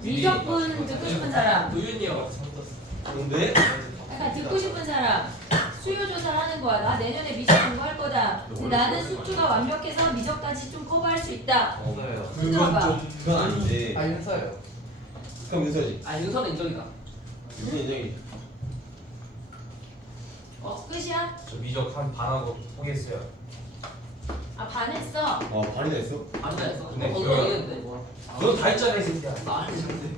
미적분 듣고 싶은 사람. 우윤이요. 뭔데? 약간 듣고 싶은 사람. 수요 조사를 하는 거야. 나 내년에 미적 공부할 거다. 근데 나는 수투가 완벽해서 미적까지 좀 커버할 수 있다. 없어요. 그건 아닌데. 아 윤서요. 그럼 윤서지. 아 윤서는 인정이다. 윤서 인정이. 끝이야? 저 미적 한 반하고 포기했어요. 아 반했어. 반이나 했어? 안 됐어. 네, 어떤 얘기인데? 너 다 했잖아 이 새끼야. 나 아닌데.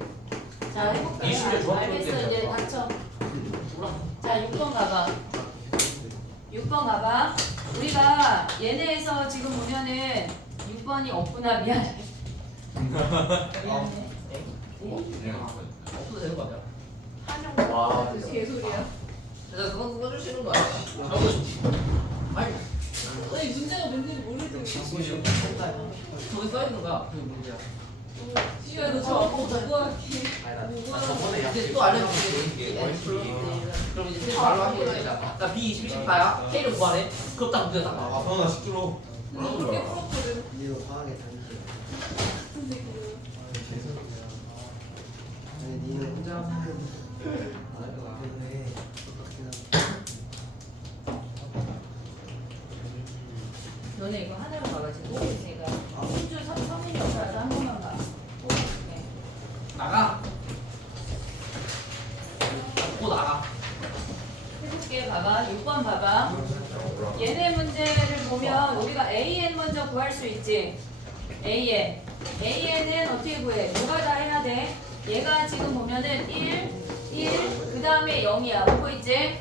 자 해볼게. 20대 중학교 알겠어 때 이제 했잖아. 닥쳐. 몰라. 자 6번 가봐. 6번 가봐. 우리가 얘네에서 지금 보면은 6번이 없구나. 미안해. 미안해. 없어도 되는 거 아니야? 한영. 와, 개소리야. 내가 그건 끊어줄 수 있는 거야. 하고 싶지. 아니. 아니 문제가 뭔지 모르겠어. 저기 써 있는 거야. 그게 문제야. 지우야 너 저거 보고 누구한테? 이제 또 알려줄게. 그럼 이제 쌤 말로 하는 거야. 나 B 24야. K를 구하래. 그럼 딱 문제가 딱 나와. 나 10주로. 그렇게 풀었거든. 니도 과하게 다니지. 근데 그 아니 니는 혼자 하면 그래. 너네 이거 하나로 가봐 지금 보고 있으니까. 손주 성민이 없어서 한 번만 봐. 네. 나가. 고 나가. 해볼게 봐봐. 6번 봐봐. 얘네 문제를 보면 우리가 AN 먼저 구할 수 있지. AN. AN은 어떻게 구해? 누가 다 해야 돼? 얘가 지금 보면은 1, 그 다음에 0이야. 보고 있지?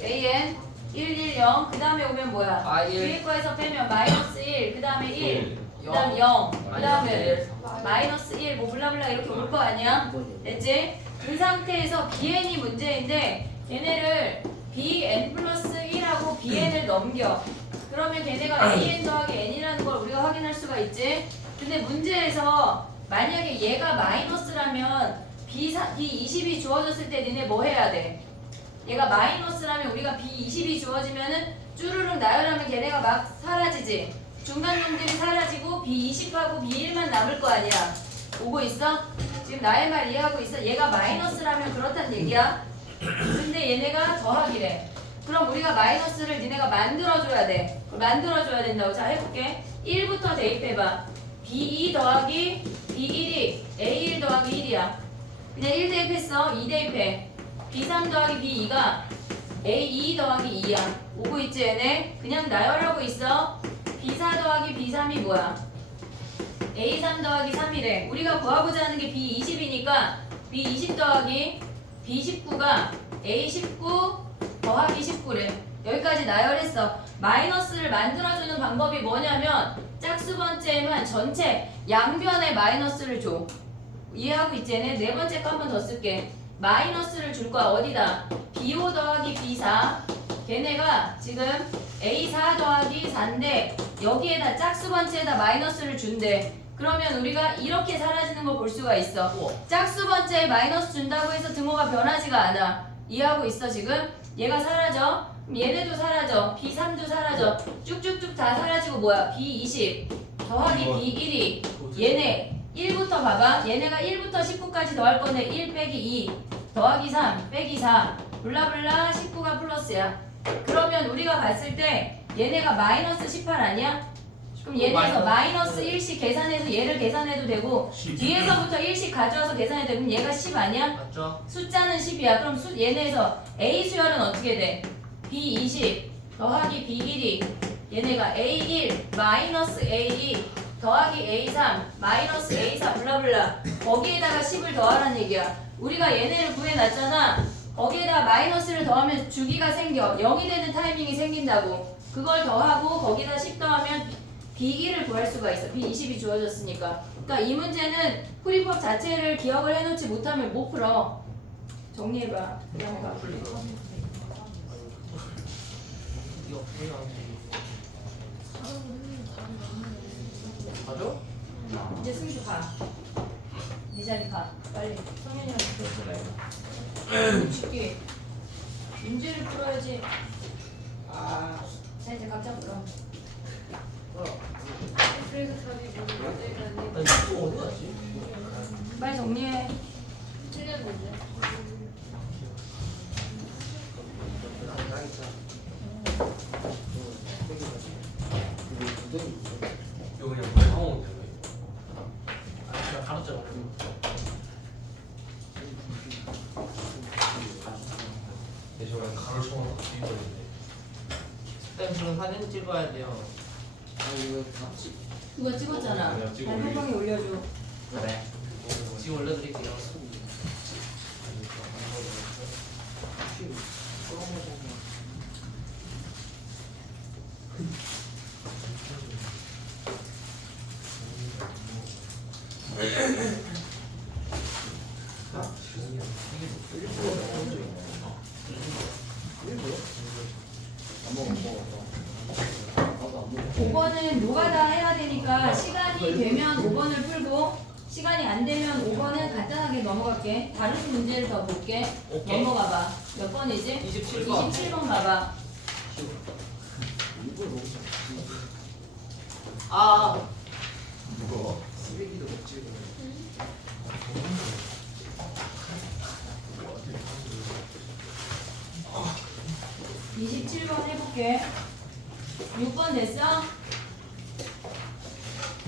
AN 1, 1, 0. 그 다음에 오면 뭐야? 아, 1. 뒤에 거에서 빼면 마이너스 1, 그 다음에 1, 그 다음 0, 그 다음에 마이너스 1, 뭐 블라블라 이렇게 올 거 아니야? 됐지? 그 상태에서 BN이 문제인데 얘네를 BN 플러스 1하고 BN을 넘겨. 그러면 걔네가 AN 더하기 N이라는 걸 우리가 확인할 수가 있지? 근데 문제에서 만약에 얘가 마이너스라면 B20이 주어졌을 때 니네 뭐 해야 돼? 얘가 마이너스라면 우리가 B20이 주어지면은 쭈루룩 나열하면 걔네가 막 사라지지? 중간 놈들이 사라지고 B20하고 B1만 남을 거 아니야? 오고 있어? 지금 나의 말 이해하고 있어? 얘가 마이너스라면 그렇단 얘기야? 근데 얘네가 더하기래. 그럼 우리가 마이너스를 니네가 만들어줘야 돼. 만들어줘야 된다고. 자 해볼게. 1부터 대입해봐. B2 더하기 B1이 A1 더하기 1이야. 그냥 1 대입했어. 2 대입해. B3 더하기 B2가 A2 더하기 2야. 오고 있지 얘네? 그냥 나열하고 있어. B4 더하기 B3이 뭐야? A3 더하기 3이래. 우리가 구하고자 하는 게 B20이니까 B20 더하기 B19가 A19 더하기 19래. 여기까지 나열했어. 마이너스를 만들어주는 방법이 뭐냐면 짝수 번째에만 전체 양변에 마이너스를 줘. 이해하고 있지? 얘네 네 번째 거 한 번 더 쓸게. 마이너스를 줄 거야. 어디다? B5 더하기 B4. 걔네가 지금 A4 더하기 4인데 여기에다 짝수 번째에다 마이너스를 준대. 그러면 우리가 이렇게 사라지는 거 볼 수가 있어. 짝수 번째에 마이너스 준다고 해서 등호가 변하지가 않아. 이해하고 있어 지금? 얘가 사라져. 그럼 얘네도 사라져. B3도 사라져. 쭉쭉쭉 다 사라지고 뭐야? B20 더하기 B1이 얘네 1부터 봐봐. 얘네가 1부터 19까지 더할 건데 1 빼기 2 더하기 3 빼기 4 블라블라 19가 플러스야. 그러면 우리가 봤을 때 얘네가 마이너스 18 아니야? 그럼 얘네에서 마이너스 1씩 계산해서 얘를 계산해도 되고 뒤에서부터 1씩 가져와서 계산해도 되고 그럼 얘가 10 아니야? 맞죠? 숫자는 10이야. 그럼 얘네에서 A 수열은 어떻게 돼? B20 더하기 B1이 얘네가 A1 마이너스 A2 더하기 A3 마이너스 A4 블라블라 거기에다가 10을 더하라는 얘기야. 우리가 얘네를 구해놨잖아. 거기에다가 마이너스를 더하면 주기가 생겨. 0이 되는 타이밍이 생긴다고. 그걸 더하고 거기다 10 더하면 B1을 구할 수가 있어. B20이 주어졌으니까. 그러니까 이 문제는 풀이법 자체를 기억을 해놓지 못하면 못 풀어. 정리해봐. 그다음에 가. 이거 맞아? 이제 승주 가. 네 자리 가. 빨리. 성현이랑 붙여지 말고. 쉽게. 문제를 풀어야지. 자 이제 각자 풀어. 어. 그래서 답이 뭐예요? 나 이거 어디 갔지? 빨리 정리해. 7년 문제. 이거 그냥 물 사먹으면 되는 거예요? 아 그냥 가로점. 근데 저랑 가를 쳐먹는 거 뒤집어졌는데. 쌤 사진 찍어야 돼요. 그거 찍었잖아. 내가 찍어 한 방에 올려줘. 그래. 지금 올려드릴게요. 안 5번은 노가다 해야 되니까 시간이 되면 5번을 풀고 시간이 안 되면 5번은 간단하게 넘어갈게. 다른 문제를 더 볼게. 오케이. 넘어가봐. 몇 번이지? 27번. 27번 봐봐. 아 무거워. 쓰레기도 못 찍어. 27번 해볼게. 6번 됐어?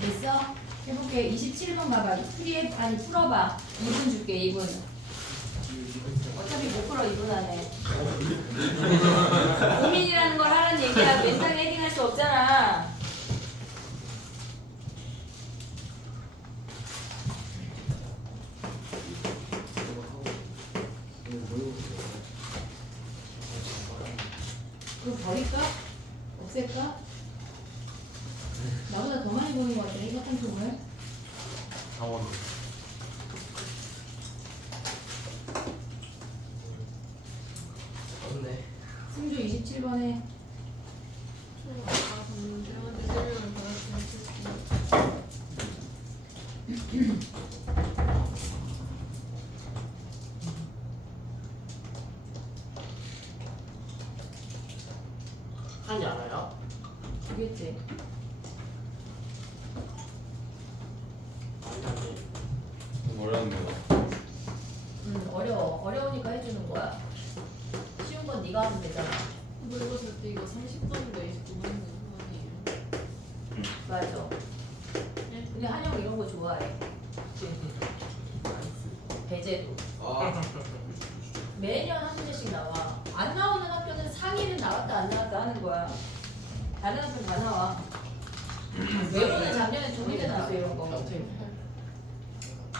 됐어? 해볼게. 27번 봐봐. 아니 풀어봐. 2분 줄게. 2분. 어차피 못 풀어 2분 안에. 고민이라는 걸 하라는 얘기야. 멘탈 헤딩할 수 없잖아. 그거 버릴까? 없앨까? 나보다 더 많이 보는 것 같아. 이거 통통을. 상원. 없네. 승주 27번에 문제한테 3명 받았으면 하지 않아요? 되겠지? 뭐라는 거야? 어려워. 어려우니까 해주는 거야. 쉬운 건 네가 하면 되잖아. 뭐 이거 절대 이거 30번인가 29번 있는 거 아니에요? 맞아. 근데 한영 이런 거 좋아해. 배제도. 아. 매년 한 문제씩 나와. 안 나오는 학교는 상위는 나왔다 안 나왔다 하는 거야. 다른 학교 다 나와. 외고는 작년에 2문제 나왔어 이런 거.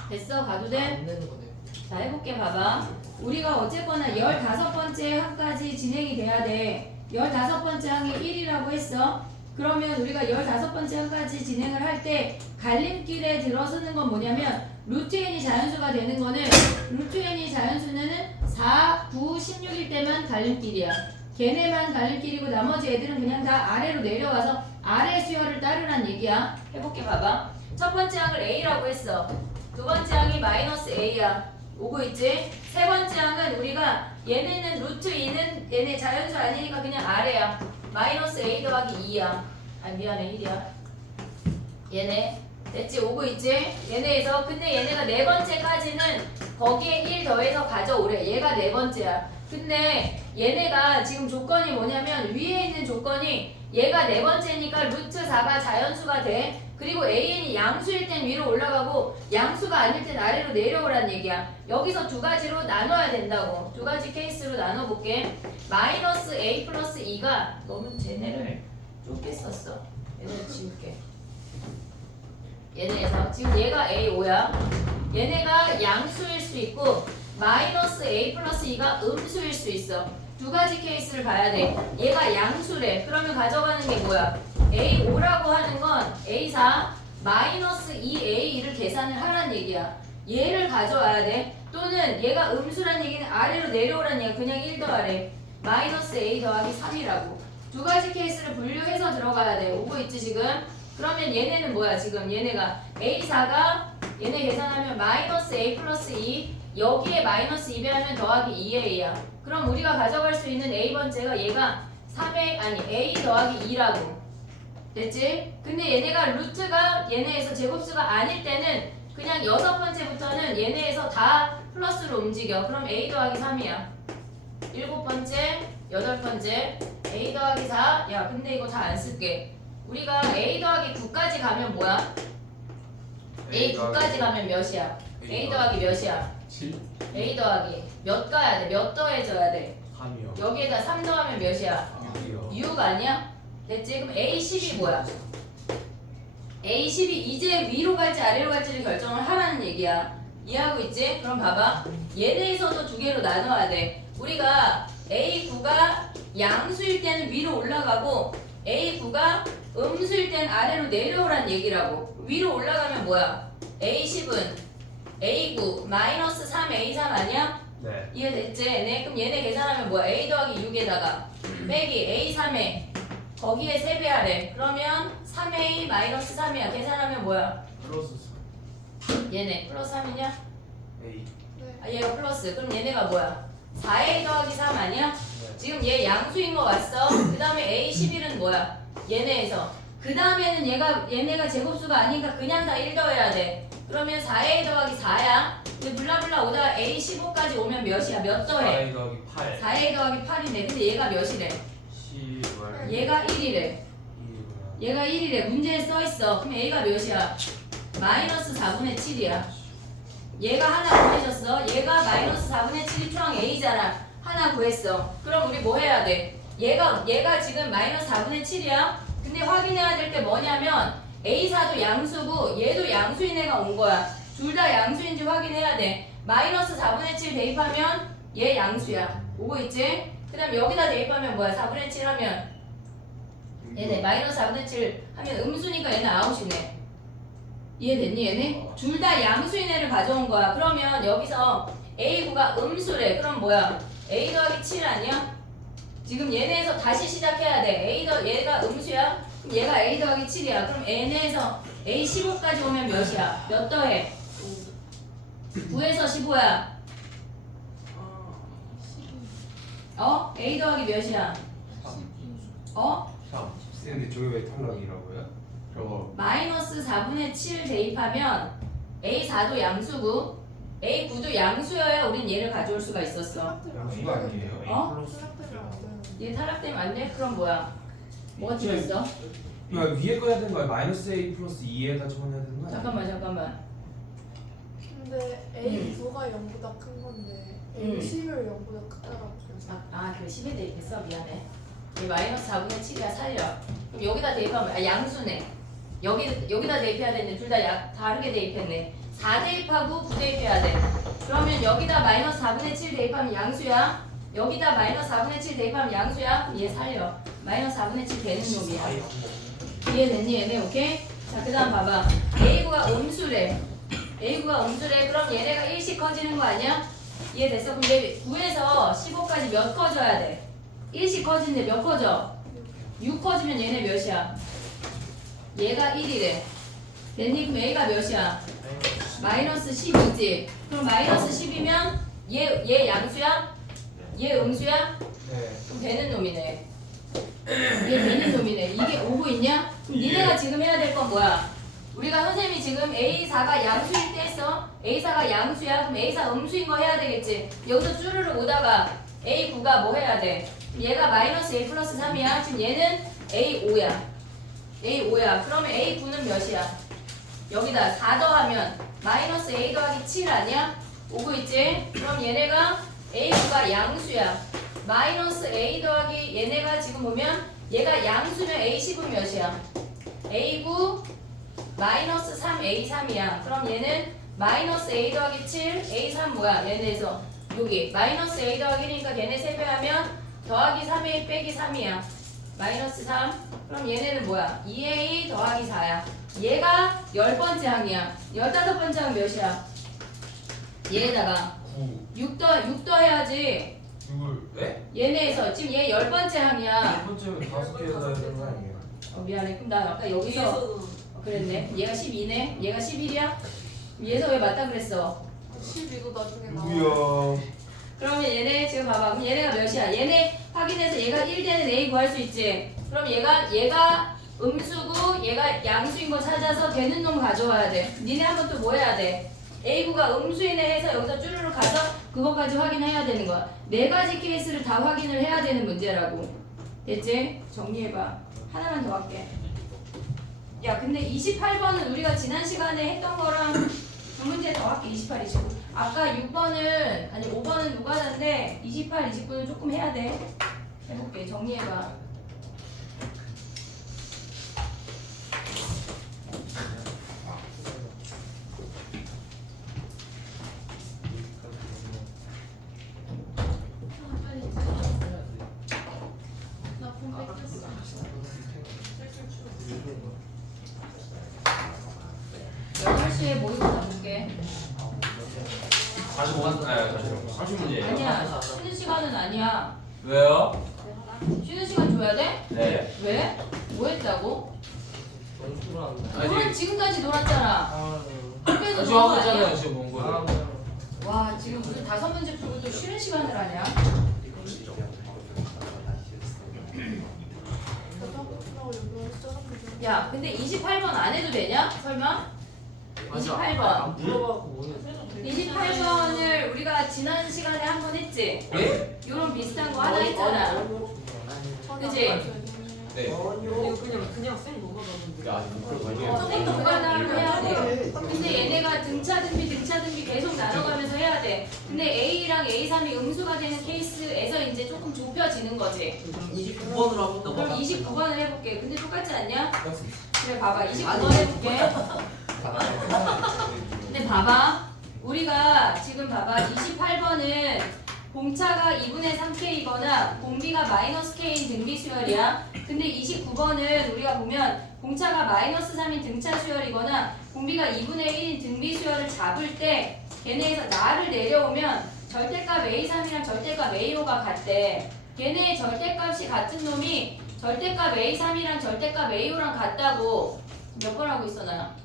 됐어? 가도 돼? 안 내는 거네. 자 해볼게 봐봐. 우리가 어쨌거나 15번째 항까지 진행이 돼야 돼. 15번째 항이 1이라고 했어. 그러면 우리가 15번째 항까지 진행을 할 때 갈림길에 들어서는 건 뭐냐면 루트 n이 자연수가 되는 거는 루트 n이 자연수는 4, 9, 16일 때만 갈림길이야. 걔네만 갈림길이고 나머지 애들은 그냥 다 아래로 내려와서 아래 수열을 따르란 얘기야. 해볼게 봐봐. 첫 번째 항을 a라고 했어. 두 번째 항이 마이너스 a야. 오고 있지? 세 번째 항은 우리가 얘네는 루트 2는 얘네 자연수 아니니까 그냥 아래야. 마이너스 a 더하기 2야. 아 미안해 1이야. 얘네 됐지? 오고 있지? 얘네에서 근데 얘네가 네 번째까지는 거기에 1 더해서 가져오래. 얘가 네 번째야. 근데 얘네가 지금 조건이 뭐냐면 위에 있는 조건이 얘가 네 번째니까 루트 4가 자연수가 돼. 그리고 an이 양수일 땐 위로 올라가고 양수가 아닐 땐 아래로 내려오란 얘기야. 여기서 두 가지로 나눠야 된다고. 두 가지 케이스로 나눠볼게. 마이너스 a 플러스 2가 너무 쟤네를 좁게 썼어. 얘네를 지울게. 얘네에서 지금 얘가 a5야. 얘네가 양수일 수 있고 마이너스 a 플러스 2가 음수일 수 있어. 두 가지 케이스를 봐야 돼. 얘가 양수래. 그러면 가져가는 게 뭐야? A5라고 하는 건 A4 마이너스 2A를 계산을 하란 얘기야. 얘를 가져와야 돼. 또는 얘가 음수란 얘기는 아래로 내려오란 얘기야. 그냥 1 더하래. 마이너스 A 더하기 3이라고. 두 가지 케이스를 분류해서 들어가야 돼. 오고 있지 지금? 그러면 얘네는 뭐야 지금? 얘네가 A4가 얘네 계산하면 마이너스 A 플러스 2 여기에 마이너스 2배하면 더하기 2A야. 그럼 우리가 가져갈 수 있는 A번째가 얘가 3A 아니 A 더하기 2라고. 됐지? 근데 얘네가 루트가 얘네에서 제곱수가 아닐 때는 그냥 6번째부터는 얘네에서 다 플러스로 움직여. 그럼 a 더하기 3이야. 7번째, 8번째 a 더하기 4. 야 근데 이거 다 안 쓸게. 우리가 a 더하기 9까지 가면 뭐야? a 9까지 가면 몇이야? a 더하기 몇이야? 7? a 더하기 몇 가야 돼? 몇 더해줘야 돼? 3이요. 여기에다 3 더하면 몇이야? 6이요. 6 아니야? 됐지? 그럼 A10이 뭐야? A10이 이제 위로 갈지 아래로 갈지를 결정을 하라는 얘기야. 이해하고 있지? 그럼 봐봐. 얘네에서도 두 개로 나눠야 돼. 우리가 A9가 양수일 때는 위로 올라가고 A9가 음수일 때는 아래로 내려오란 얘기라고. 위로 올라가면 뭐야? A10은 A9 마이너스 3 A3 아니야? 네. 이해됐지? 얘네? 그럼 얘네 계산하면 뭐야? A 더하기 6에다가 빼기 A3에 거기에 3배 하래. 그러면 3A 마이너스 3이야. 계산하면 뭐야? 플러스 얘네 플러스 3이냐? A. 아 얘가 플러스. 그럼 얘네가 뭐야? 4A 더하기 3 아니야? 네. 지금 얘 양수인 거 왔어. 그 다음에 A11은 뭐야? 얘네에서. 그 다음에는 얘네가 제곱수가 아니니까 그냥 다 1 더해야 돼. 그러면 4A 더하기 4야. 근데 블라블라 오다가 A15까지 오면 몇이야? 몇 더해? 4A 더하기 8. 4A 더하기 8이네. 근데 얘가 몇이래? 10을 얘가 1이래. 2를 얘가 1이래. 문제에 써있어. 그럼 A가 몇이야? 마이너스 4분의 7이야. 얘가 하나 구해졌어. 얘가 마이너스 4분의 7이 초항 A잖아. 하나 구했어. 그럼 우리 뭐 해야 돼? 얘가 지금 마이너스 4분의 7이야. 근데 확인해야 될 게 뭐냐면 A4도 양수고 얘도 양수인 애가 온 거야. 둘 다 양수인지 확인해야 돼. 마이너스 4분의 7 대입하면 얘 양수야. 오고 있지? 그 다음 여기다 대입하면 뭐야? 4분의 7 하면 얘네 마이너스 4분의 7 하면 음수니까 얘는 아웃이네. 이해됐니 얘네? 둘 다 양수인 애를 가져온 거야. 그러면 여기서 A9가 음수래. 그럼 뭐야? A 더하기 7 아니야? 지금 얘네에서 다시 시작해야 돼. 얘가 음수야? 그럼 얘가 A 더하기 7이야. 그럼 얘네에서 A15까지 오면 몇이야? 몇 더해? 9에서 15야. 어? A 더하기 몇이야? 어? 3. 근데 저게 왜 탈락이라고요? 저거 마이너스 4분의 7 대입하면 A4도 양수고 A9도 양수여야 우린 얘를 가져올 수가 있었어. 양수가 아니에요. 어? 얘 탈락되면 안 돼? 그럼 뭐야? 뭐가 틀렸어? 그러니까 위에 거 해야 되는 거야? 마이너스 A 플러스 2에다 적어내야 되는 거야? 잠깐만. 근데 A9가 0보다 큰 건데 A10을 0보다 크다고 그 10에 대입했어? 미안해. 얘 마이너스 4분의 7이야 살려. 그럼 여기다 대입하면 양수네. 여기다 대입해야 되는데 둘 다 다르게 대입했네. 4 대입하고 9 대입해야 돼. 그러면 여기다 마이너스 4분의 7 대입하면 양수야. 여기다 마이너스 4분의 7 대입하면 양수야. 그럼 얘 살려. 마이너스 4분의 7 되는 놈이야. 이해됐니 얘네? 오케이? 자 그 다음 봐봐. A9가 음수래. A9가 음수래. 그럼 얘네가 1씩 커지는 거 아니야? 이해됐어? 그럼 얘 9에서 15까지 몇 커져야 돼? 1씩 커지는데 몇 커져? 6 커지면 얘네 몇이야? 얘가 1이래. 됐니? 그럼 A가 몇이야? 마이너스 10이지. 그럼 마이너스 10이면 얘 양수야? 얘 음수야? 네. 그럼 되는 놈이네. 얘 되는 놈이네. 이게 오고 있냐? 그럼 니네가 지금 해야 될 건 뭐야? 우리가 선생님이 지금 A4가 양수일 때 했어. A4가 양수야. 그럼 A4 음수인 거 해야 되겠지. 여기서 쭈르륵 오다가 A9가 뭐 해야 돼? 얘가 마이너스 A 플러스 3이야. 지금 얘는 A5야. A5야. 그러면 A9는 몇이야? 여기다 4 더하면 마이너스 A 더하기 7 아니야? 오고 있지? 그럼 얘네가 A9가 양수야. 마이너스 A 더하기 얘네가 지금 보면 얘가 양수면 A10은 몇이야? A9 마이너스 3 A3이야. 그럼 얘는 마이너스 A 더하기 7 A3 뭐야? 얘네에서 여기 마이너스 A 더하기 1이니까 얘네 세배하면 더하기 3A 빼기 3이야. 마이너스 3. 그럼 얘네는 뭐야? 2A 더하기 4야. 얘가 10번째 항이야. 15번째 항 몇이야? 얘에다가 6 더해야지. 6을 왜? 얘네에서 지금 얘 10번째 항이야. 첫 번째면 5개 해야 되는 거 아니에요? 미안해. 그럼 나 아까 여기서 그랬네. 얘가 12네. 얘가 11이야? 얘에서 왜 맞다 그랬어? 12도 나중에 나와. 누구야? 그러면 얘네 지금 봐봐. 그럼 얘네가 몇이야? 얘네 확인해서 얘가 1 되는 A 구할 수 있지. 그럼 얘가 음수고 얘가 양수인 거 찾아서 되는 놈 가져와야 돼. 니네 한번 또 뭐 해야 돼? A구가 음수이네 해서 여기서 쭈루루 가서 그거까지 확인해야 되는 거야. 네 가지 케이스를 다 확인을 해야 되는 문제라고. 됐지? 정리해봐. 하나만 더 할게. 야 근데 28번은 우리가 지난 시간에 했던 거랑 두 문제 더 할게. 28, 29. 아까 6번은 아니 5번은 누가는데 28, 29는 조금 해야 돼. 해볼게. 정리해봐. 빨리 나폰 뺏겼어. 여덟 시에 모의고 다 볼게. 45분 다시 30문제. 아니야. 쉬는 시간은 아니야. 왜요? 쉬는 시간 줘야 돼? 네. 왜? 뭐 했다고? 너무 피곤한데. 너는 지금까지 놀았잖아. 아, 학교에서 지금 놀은 하고 거 있잖아요. 아니야? 지금 본 아, 거를. 와 지금 무슨 5문제 풀고 또 쉬는 시간을 하냐? 야 근데 28번 안 해도 되냐? 설마? 28번. 안 풀어봐갖고 뭐해. 28번을 우리가 지난 시간에 한 번 했지? 예? 요런 비슷한 거 하나 했잖아. 그지? 네. 그냥 쌩 녹아가는데. 야, 이거 선생님도 무관하로 해야 돼. 근데 얘네가 등차 등비 계속 나눠가면서 해야 돼. 근데 A랑 A3이 음수가 되는 케이스에서 이제 조금 좁혀지는 거지. 그럼 29번으로 한번 더 그럼 봐봐. 29번을 해볼게. 근데 똑같지 않냐? 그래 봐봐. 29번 해볼게. 근데 봐봐. 우리가 지금 봐봐. 28번은 공차가 2분의 3K이거나 공비가 마이너스 K인 등비 수열이야. 근데 29번은 우리가 보면 공차가 마이너스 3인 등차 수열이거나 공비가 2분의 1인 등비 수열을 잡을 때 걔네에서 나를 내려오면 절대값 A3이랑 절대값 A5가 같대. 걔네의 절대값이 같은 놈이 절대값 A3이랑 절대값 A5랑 같다고 몇 번 하고 있어 나?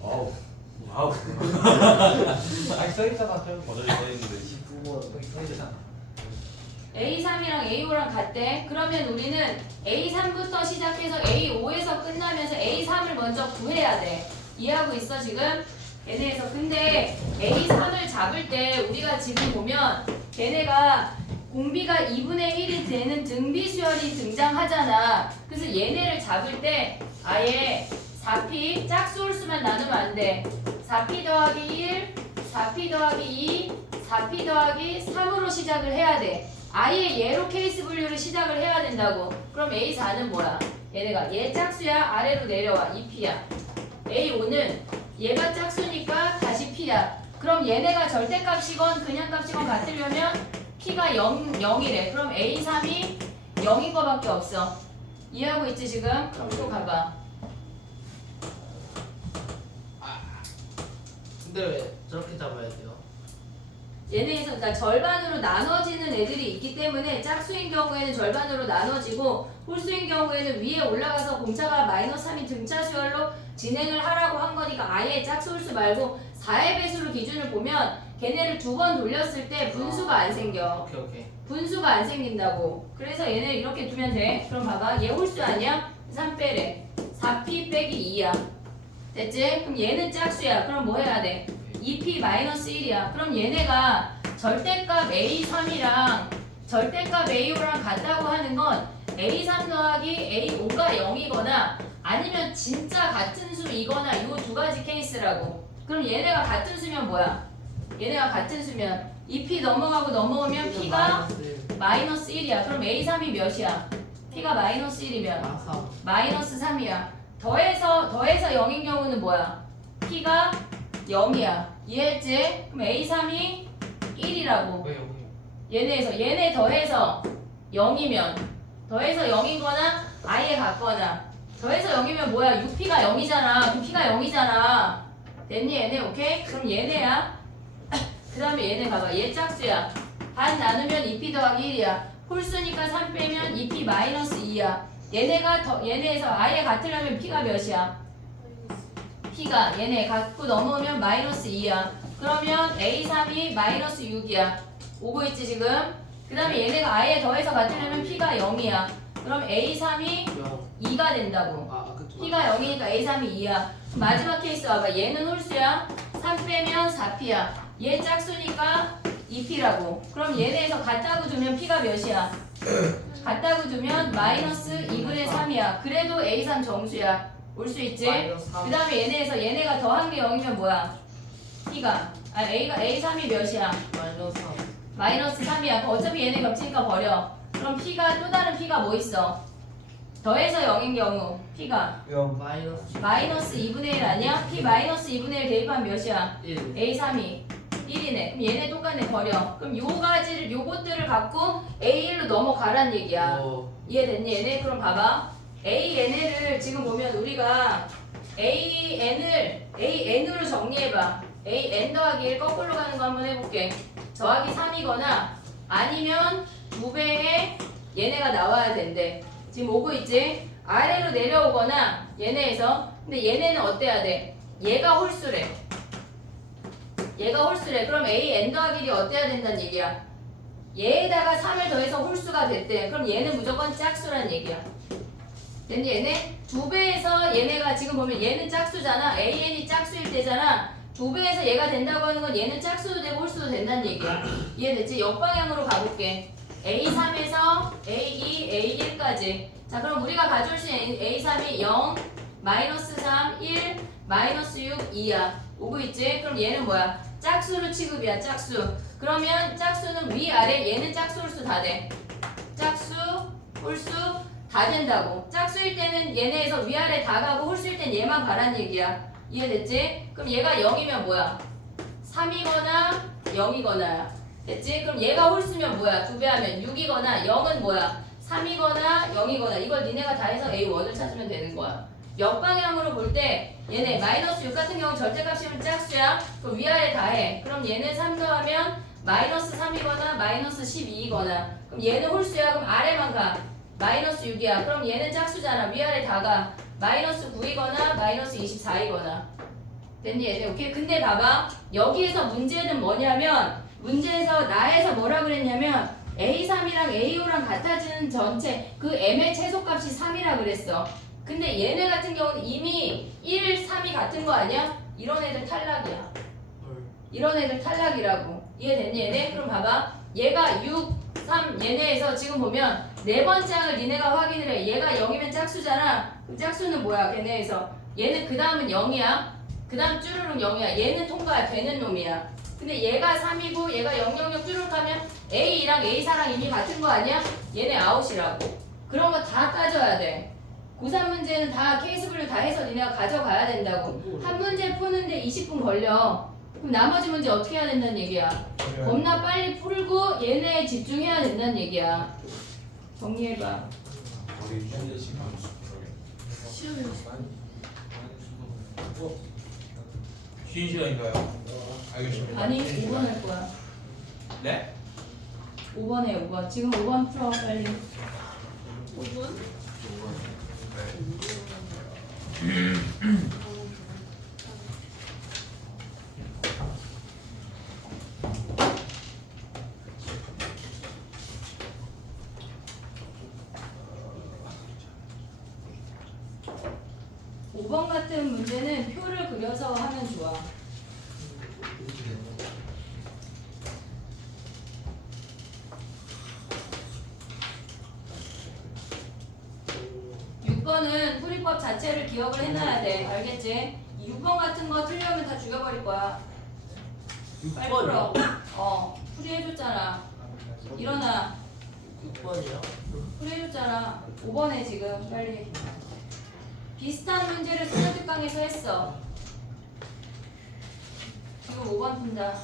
와우. 와우. 아니 써있다가 좀 버전이 써있는데. 19번 A3이랑 A5랑 같대. 그러면 우리는 A3부터 시작해서 A5에서 끝나면서 A3을 먼저 구해야 돼. 이해하고 있어 지금? 얘네에서 근데 A3을 잡을 때 우리가 지금 보면 얘네가 공비가 2분의 1이 되는 등비 수열이 등장하잖아. 그래서 얘네를 잡을 때 아예 4P 짝수홀수만 나누면 안 돼. 4P 더하기 1, 4P 더하기 2, 4P 더하기 3으로 시작을 해야 돼. 아예 얘로 케이스 분류를 시작을 해야 된다고. 그럼 A4는 뭐야? 얘네가 얘 짝수야 아래로 내려와 2P야. A5는 얘가 짝수니까 다시 P야. 그럼 얘네가 절대값이건 그냥 값이건 같으려면 P가 0이래. 그럼 A3이 0인 거밖에 없어. 이해하고 있지 지금? 그럼 또 가봐. 근데 왜 저렇게 잡아야 돼요? 얘네에서 그러니까 절반으로 나눠지는 애들이 있기 때문에 짝수인 경우에는 절반으로 나눠지고 홀수인 경우에는 위에 올라가서 공차가 마이너스 3인 등차 수열로 진행을 하라고 한 거니까 아예 짝수 홀수 말고 4의 배수로 기준을 보면 걔네를 2번 돌렸을 때 분수가 안 생겨. 오케이. 분수가 안 생긴다고. 그래서 얘네 이렇게 두면 돼. 그럼 봐봐. 얘 홀수 아니야? 3 빼래. 4P 빼기 2야. 됐지? 그럼 얘는 짝수야. 그럼 뭐 해야 돼? 2P 마이너스 1이야. 그럼 얘네가 절대값 A3이랑 절대값 A5랑 같다고 하는 건 A3 더하기 A5가 0이거나 아니면 진짜 같은 수이거나 이 두 가지 케이스라고. 그럼 얘네가 같은 수면 뭐야? 얘네가 같은 수면 2P 넘어가고 넘어오면 P가 마이너스 1이야. 그럼 A3이 몇이야? P가 마이너스 1이면 마이너스 3이야. 더해서 0인 경우는 뭐야? P가 0이야. 이해했지? 그럼 A3이 1이라고. 왜요? 얘네 더해서 0이면 더해서 0이거나 아예 같거나 더해서 0이면 뭐야? 6P가 0이잖아. 그럼 P가 0이잖아. 됐니 얘네? 오케이? 그럼 얘네야. 그 다음에 얘네 봐봐. 얘 짝수야. 반 나누면 2P 더하기 1이야. 홀수니까 3 빼면 2P 마이너스 2야. 얘네에서 아예 같으려면 P가 몇이야? P가 얘네 갖고 넘어오면 마이너스 2야. 그러면 A3이 마이너스 6이야. 오고 있지 지금? 그 다음에 얘네가 아예 더해서 같으려면 P가 0이야. 그럼 A3이 2가 된다고. 그쪽. P가 0이니까 A3이 2야. 마지막 케이스 와봐. 얘는 홀수야. 3 빼면 4P야. 얘 짝수니까 2P라고. 그럼 얘네에서 같다고 두면 P가 몇이야? 같다고 두면 마이너스 2분의 3이야. 그래도 A3 정수야. 올 수 있지? 그 다음에 얘네에서 얘네가 더한 게 0이면 뭐야? P가 A3이 몇이야? 마이너스 3이야. 그럼 어차피 얘네 겹치니까 버려. 그럼 P가 또 다른 P가 뭐 있어? 더해서 0인 경우 P가 마이너스 2분의 1 아니야? P 마이너스 2분의 1 대입하면 몇이야? A3이 1이네. 그럼 얘네 똑같네. 버려. 그럼 요것들을 갖고 A1로 넘어가란 얘기야. 이해됐니 얘네? 그럼 봐봐. AN을 지금 보면 우리가 AN으로 정리해봐. AN 더하기 1 거꾸로 가는 거 한번 해볼게. 더하기 3이거나 아니면 2배의 얘네가 나와야 된대. 지금 오고 있지? 아래로 내려오거나 얘네에서. 근데 얘네는 어때야 돼? 얘가 홀수래. 얘가 홀수래. 그럼 AN 더하기 1이 어때야 된다는 얘기야? 얘에다가 3을 더해서 홀수가 됐대. 그럼 얘는 무조건 짝수란 얘기야. 됐니 얘네? 2배에서 얘네가 지금 보면 얘는 짝수잖아. AN이 짝수일 때잖아. 2배에서 얘가 된다고 하는 건 얘는 짝수도 되고 홀수도 된다는 얘기야. 이해됐지? 역방향으로 가볼게. A3에서 A2, A1까지. 자 그럼 우리가 가져올 수 있는 A3이 0, 마이너스 3, 1, 마이너스 6, 2야. 오고 있지? 그럼 얘는 뭐야? 짝수로 취급이야. 짝수. 그러면 짝수는 위아래 얘는 짝수 홀수 다 돼. 짝수 홀수 다 된다고. 짝수일 때는 얘네에서 위아래 다 가고 홀수일 땐 얘만 가란 얘기야. 이해됐지? 그럼 얘가 0이면 뭐야? 3이거나 0이거나야. 됐지? 그럼 얘가 홀수면 뭐야? 2배 하면 6이거나 0은 뭐야? 3이거나 0이거나. 이걸 니네가 다 해서 A1을 찾으면 되는 거야. 역방향으로 볼 때 얘네 마이너스 6 같은 경우 절대값이면 짝수야. 그럼 위아래 다 해. 그럼 얘는 3 더하면 마이너스 3이거나 마이너스 12이거나. 그럼 얘는 홀수야. 그럼 아래만 가. 마이너스 6이야. 그럼 얘는 짝수잖아. 위아래 다 가. 마이너스 9이거나 마이너스 24이거나. 됐니 얘네? 오케이? 근데 봐봐. 여기에서 문제는 뭐냐면 문제에서 나에서 뭐라 그랬냐면 A3이랑 A5랑 같아지는 전체 그 M의 최소값이 3이라 그랬어. 근데 얘네 같은 경우는 이미 1, 3이 같은 거 아니야? 이런 애들 탈락이야. 이런 애들 탈락이라고. 이해됐니 얘네? 그럼 봐봐. 얘가 6, 3 얘네에서 지금 보면 네 번째 항을 니네가 확인을 해. 얘가 0이면 짝수잖아. 그럼 짝수는 뭐야 걔네에서? 얘는 그 다음은 0이야. 그 다음 쭈루룩 0이야. 얘는 통과되는 놈이야. 근데 얘가 3이고 얘가 0, 0, 0 쭈루룩 하면 A2랑 A4랑 이미 같은 거 아니야? 얘네 아웃이라고. 그런 거 다 따져야 돼. 고3 문제는 다 케이스 분류 다 해서 니네가 가져가야 된다고. 한 문제 푸는데 20분 걸려. 그럼 나머지 문제 어떻게 해야 된다는 얘기야? 겁나 빨리 풀고 얘네에 집중해야 된다는 얘기야. 정리해봐. 쉬는 시간인가요? 알겠습니다. 아니 5번 할 거야. 네? 5번 해 5번. 지금 5번 풀어 빨리. 5분? 5번 같은 문제는 표를 그려서 하면 좋아. 6번은 풀이법 자체를 기억을 해놔야 돼. 알겠지? 6번 같은 거 틀려면 다 죽여버릴 거야. 빨리 풀어. 풀이해줬잖아. 일어나. 6번이요? 풀이해줬잖아. 5번에 지금 빨리. 비슷한 문제를 수능특강에서 했어. 지금 5번 푼다.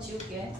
지울게.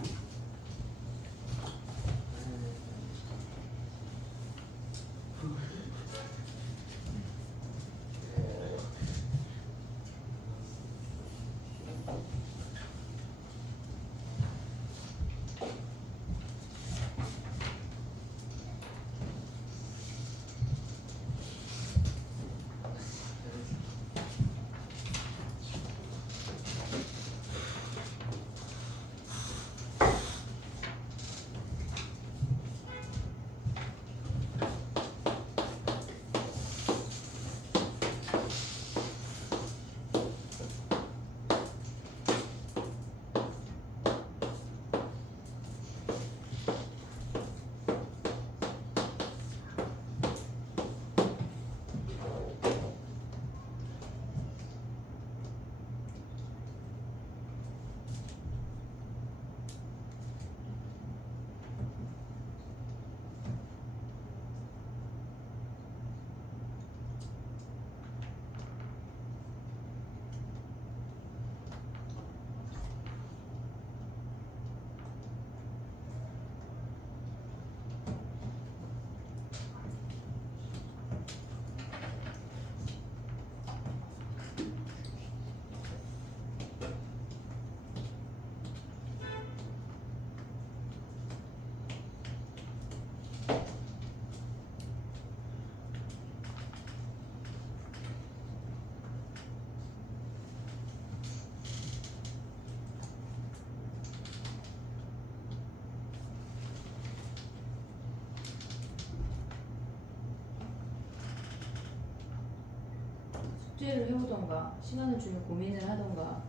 숙제를 해오던가 시간을 주면 고민을 하던가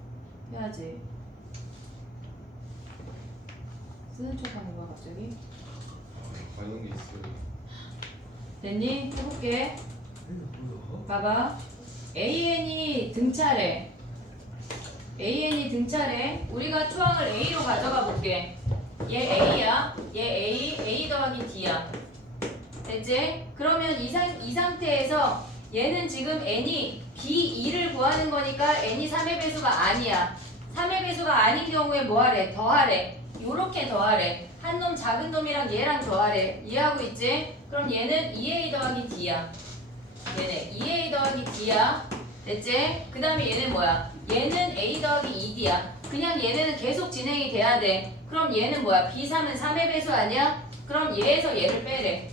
해야지. 쓰는 척하는 거야 갑자기? 관용 게 있어요. 됐니? 해볼게. 봐봐. AN이 등차래. AN이 등차래. 우리가 초항을 A로 가져가 볼게. 얘 A야. 얘 A 더하기 D야. 됐지? 그러면 이 상태에서 얘는 지금 N이 B2를 구하는 거니까 N이 3의 배수가 아니야. 3의 배수가 아닌 경우에 뭐 하래? 더하래. 요렇게 더하래. 한 놈 작은 놈이랑 얘랑 더하래. 이해하고 있지? 그럼 얘는 2A 더하기 D야. 얘네 2A 더하기 D야. 됐지? 그 다음에 얘는 뭐야? 얘는 A 더하기 2D야. 그냥 얘네는 계속 진행이 돼야 돼. 그럼 얘는 뭐야? B3은 3의 배수 아니야? 그럼 얘에서 얘를 빼래.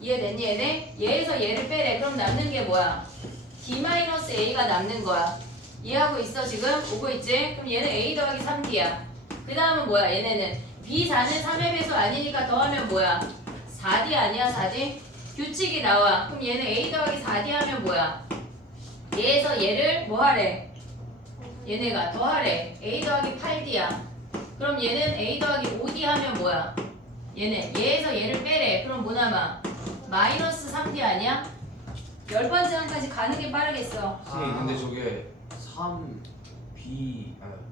이해됐니 얘네? 얘에서 얘를 빼래. 그럼 남는 게 뭐야? D-A가 남는 거야. 이해하고 있어 지금? 오고 있지? 그럼 얘는 A 더하기 3D야. 그 다음은 뭐야? 얘네는 B4는 3의 배수 아니니까 더하면 뭐야? 4D 아니야 4D? 규칙이 나와. 그럼 얘는 A 더하기 4D 하면 뭐야? 얘에서 얘를 뭐 하래? 얘네가 더하래. A 더하기 8D야. 그럼 얘는 A 더하기 5D 하면 뭐야? 얘는 얘에서 얘를 빼래. 그럼 뭐 남아? 마이너스 3D 아니야? 10번째 항까지 가는 게 빠르겠어. 선생님 근데 저게 3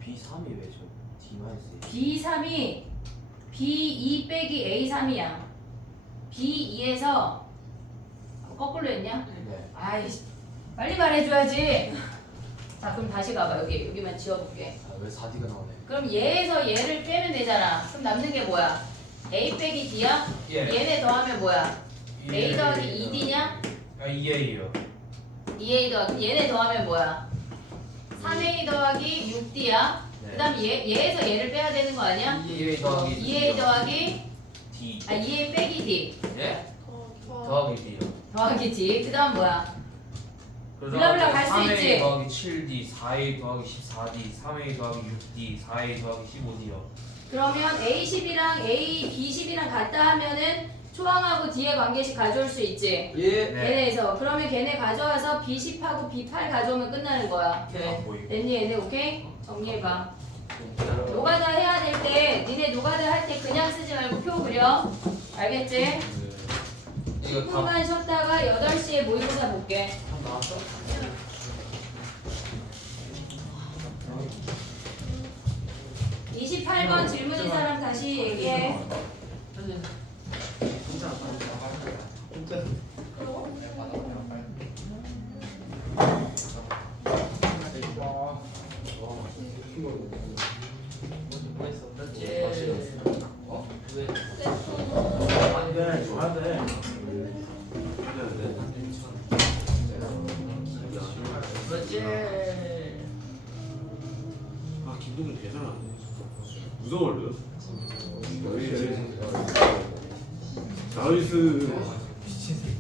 B3이 왜죠? D-A B3이 B2 빼기 A3이야. B2에서 거꾸로 했냐? 네. 아이씨 빨리 말해줘야지. 자 그럼 다시 가봐. 여기만 지워볼게. 왜 4D가 나오네? 그럼 얘에서 얘를 빼면 되잖아. 그럼 남는 게 뭐야? A 빼기 D야? 예. 얘네 더하면 뭐야? A 더하기 2D냐? 아 2A요. 2A 더하기 얘네 더하면 뭐야? 3A 더하기 6D야? 네. 그 다음 얘에서 얘를 빼야 되는 거 아니야? 2A 더하기 2A 더하기 D. 2A 빼기 D 예? 더 더하기 D요. 더하기 D 그 다음 뭐야? 그 블라블라 갈수 3A 있지? 더하기 7D, 4A 더하기 14D, 3A 더하기 6D, 4A 더하기 15D요. 그러면 A10이랑 B10이랑 같다 하면은 초항하고 D의 관계식 가져올 수 있지? 예. 네. 걔네에서 그러면 걔네 가져와서 B10하고 B8 가져오면 끝나는 거야. 오케이. 보이고. 됐니 얘네 오케이? 정리해봐. 노가다 해야 될 때 니네 노가다 할 때 그냥 쓰지 말고 표 그려. 알겠지? 이거 다 10분간 쉬었다가 8시에 모의고사 볼게. 나왔어? 28번 질문인 사람 다시 얘기해. 진짜 진짜 그렇지. 어? 왜? 네, 좋아야 돼. 그렇지. 아 김동준 대단하네. 무서워요. 나이스. 미친 새끼.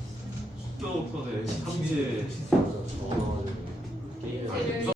또 터네. 삼지에.